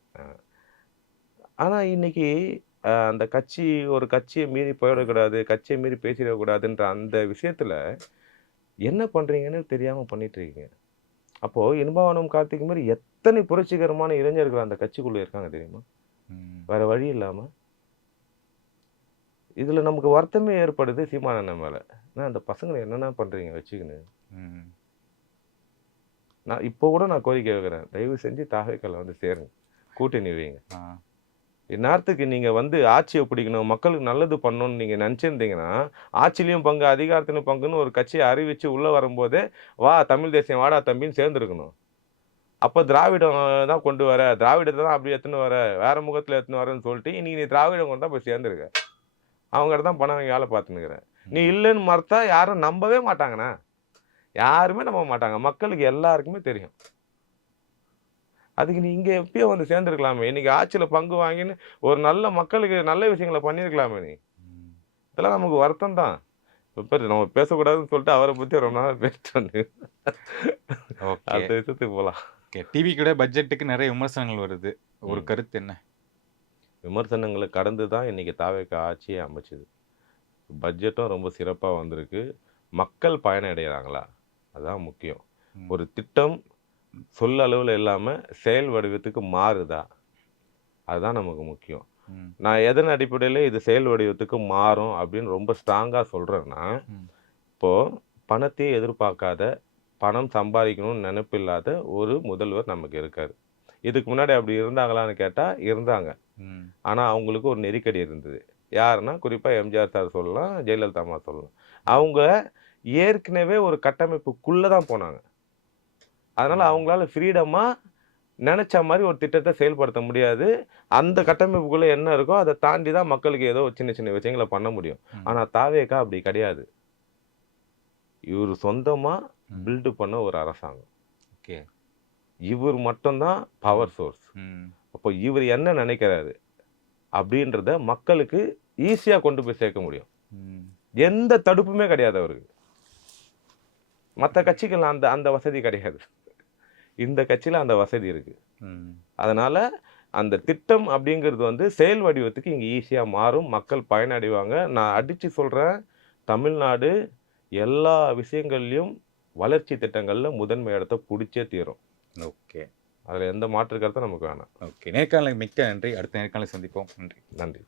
ஆனா இன்னைக்கு அந்த ஒரு கட்சிய மீறி போயிடக்கூடாது, கட்சிய மீறி பேசிடக்கூடாதுன்ற அந்த விஷயத்துல என்ன பண்றீங்கன்னு தெரியாம பண்ணிட்டு இருக்கீங்க. அப்போ இன்பவானம் கார்த்திக் மாரி எத்தனை புரட்சிகரமான இளைஞர்கள் அந்த கட்சிக்குள்ள இருக்காங்க தெரியுமா? ம். வேற வழி இல்லாம. இதுல நமக்கு வருத்தமே ஏற்படுது சீமான் அண்ணன் மேல. அண்ணா அந்த பசங்கள என்னண்ணா பண்றீங்க வச்சுக்கின்னு? ம். இப்போ கூட நான் கோரிக்கை வைக்கிறேன். தயவு செஞ்சு தாவேக்கால வந்து சேருங்க. கூட்டணி வைங்க. ஆ. இந்நேரத்துக்கு நீங்க வந்து ஆட்சிய பிடிக்கணும், மக்களுக்கு நல்லது பண்ணணும்னு நீங்க நெனச்சிருந்தீங்கன்னா, ஆட்சியிலயும் பங்கு, அதிகாரத்திலும் பங்குன்னு ஒரு கட்சிய அறிவிச்சு உள்ள வரும்போதே, "வா தமிழ் தேசியம் வாடா தம்பின்னு" சேர்ந்திருக்கணும். அப்ப திராவிடம் தான் கொண்டு வர, திராவிடத்த தான் அப்படி எடுத்துன்னு வர, வேற முகத்துல எடுத்துன்னு வரேன்னு சொல்லிட்டு, இன்னைக்கு நீ திராவிடம் கொண்டு தான் போய் சேர்ந்திருக்க. அவங்ககிட்ட தான் பணம் வாங்கி வேலை பார்த்துன்னுருக்கிற. நீ ம். இல்லன்னு மறுத்தா யாரும் நம்பவே மாட்டாங்கண்ணா. யாருமே நம்ப மாட்டாங்க. மக்களுக்கு எல்லாருக்குமே தெரியும். அதுக்கு நீ இங்க எப்பயோ வந்து சேர்ந்திருக்கலாமே. இன்னைக்கு ஆட்சியில பங்கு வாங்கின்னு ஒரு நல்ல மக்களுக்கு நல்ல விஷயங்கள பண்ணியிருக்கலாமே நீ. ம். இதெல்லாம் நமக்கு வருத்தம் தான். இப்ப பாரு நம்ம பேசக்கூடாதுன்னு சொல்லிட்டு அவர பத்தி ரொம்ப நாளா பேசிட்டு வந்து ஓகே. அடுத்த விஷயத்துக்கு போலாம். ஓகே. டிவிக்கூட பட்ஜெட்டுக்கு நெறைய விமர்சனங்கள் வருது. ஒரு ம். கருத்து என்ன? விமர்சனங்கள கடந்து தான் இன்னைக்கு தாவேக்கா ஆட்சியே அமைச்சது. பட்ஜெட்டும் ரொம்ப சிறப்பா வந்திருக்கு. மக்கள் பயனடைறாங்களா? அதான் முக்கியம். ம். ஒரு திட்டம் சொல்லளவுல இல்லாம செயல் வடிவத்துக்கு மாறுதா? அதுதான் நமக்கு முக்கியம். ம். நான் எதன் அடிப்படையில இது செயல் வடிவத்துக்கு மாறும் அப்படின்னு ரொம்ப ஸ்ட்ராங்கா சொல்றேன்னா, ம். இப்போ பணத்தையே எதிர்பார்க்காத, பணம் சம்பாதிக்கணும்னு நெனைப்பில்லாத ஒரு முதல்வர் நமக்கு இருக்காரு. இதுக்கு முன்னாடி அப்படி இருந்தாங்களான்னு கேட்டா, இருந்தாங்க. ம். ஆனா அவங்களுக்கு ஒரு நெருக்கடி இருந்தது. யாருன்னா, குறிப்பா எம்ஜிஆர் சார் சொல்லலாம், ஜெயலலிதா அம்மா சொல்லலாம். அவங்க ஏற்கனவே ஒரு கட்டமைப்புக்குள்ள தான் போனாங்க. அதனால ம். அவங்களால ஃப்ரீடமா நெனச்ச மாரி ஒரு திட்டத்த செயல்படுத்த முடியாது. அந்த கட்டமைப்புக்குள்ள என்ன இருக்கோ, அத தாண்டி தான் மக்களுக்கு ஏதோ சின்ன சின்ன விஷயங்கள பண்ண முடியும். ம். ஆனா தாவேக்கா அப்படி கிடையாது. இவரு சொந்தமா ம். பில்ட் பண்ண ஒரு அரசாங்கம். ஓகே. இவர் மட்டும் தான் பவர் சோர்ஸ். ம். அப்போ இவரு என்ன நெனைக்கிறாரு? அப்படின்றத மக்களுக்கு ஈஸியா கொண்டு போய் சேர்க்க முடியும். ம். எந்த தடுப்புமே கிடையாது அவருக்கு. மத்த கட்சிகள்ல அந்த அந்த வசதி கிடையாது. இந்த கட்சியில அந்த வசதி இருக்கு. ம். அதனால அந்த திட்டம் அப்படிங்கிறது வந்து செயல் வடிவத்துக்கு இங்க ஈஸியா மாறும். மக்கள் பயனடைவாங்க. நான் அடிச்சு சொல்றேன். தமிழ்நாடு எல்லா விஷயங்கள்லயும் வளர்ச்சி திட்டங்கள்ல முதன்மை இடத்த புடிச்சே தீரும். ஓகே. அதுல எந்த மாற்று கருத்தும் நமக்கு வேணாம். ஓகே. நேர்காணலுக்கு மிக்க நன்றி. அடுத்த நேர்காணலில் சந்திப்போம். நன்றி. நன்றி.